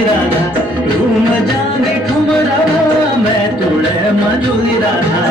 गजोली Radha room जाने ठुमरावा मैं तोड़े मजोली राधा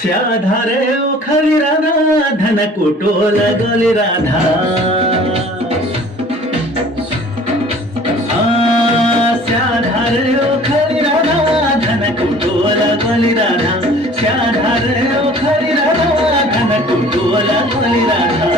श्याधारे ओखली राधा धन कुटोल गली राधा श्याधारे ओखली राधा धन कुटोल गली राधा श्याधारे ओखली राधा धन कुटोल गली राधा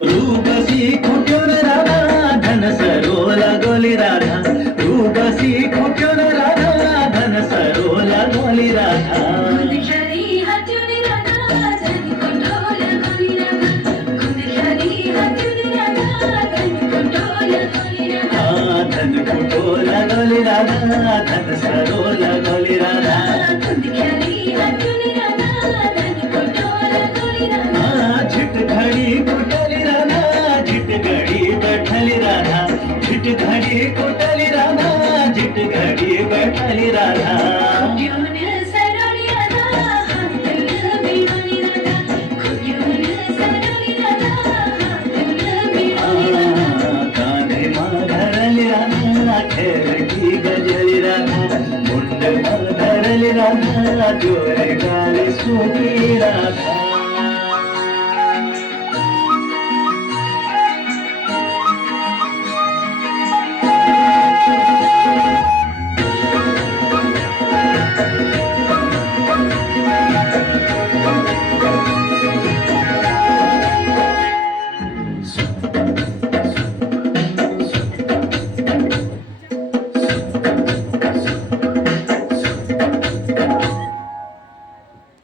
रूपसी खुट्योन राधा धन सरोला गोली राधा रूपसी खुट्योन राधा धन सरोला गोली राधा धन कुटोला गोली राधा धन सरोला गोली राधा झिट घड़ी कुटली राधा झिट घड़ी बैठली राधा झिट घड़ी कुटली राधा झिट घड़ी बैठली राधा कान्हे मां धरली राधा खेर की गजली राधा मुंड मां धरली राधा जोरे गाली सूखी राधा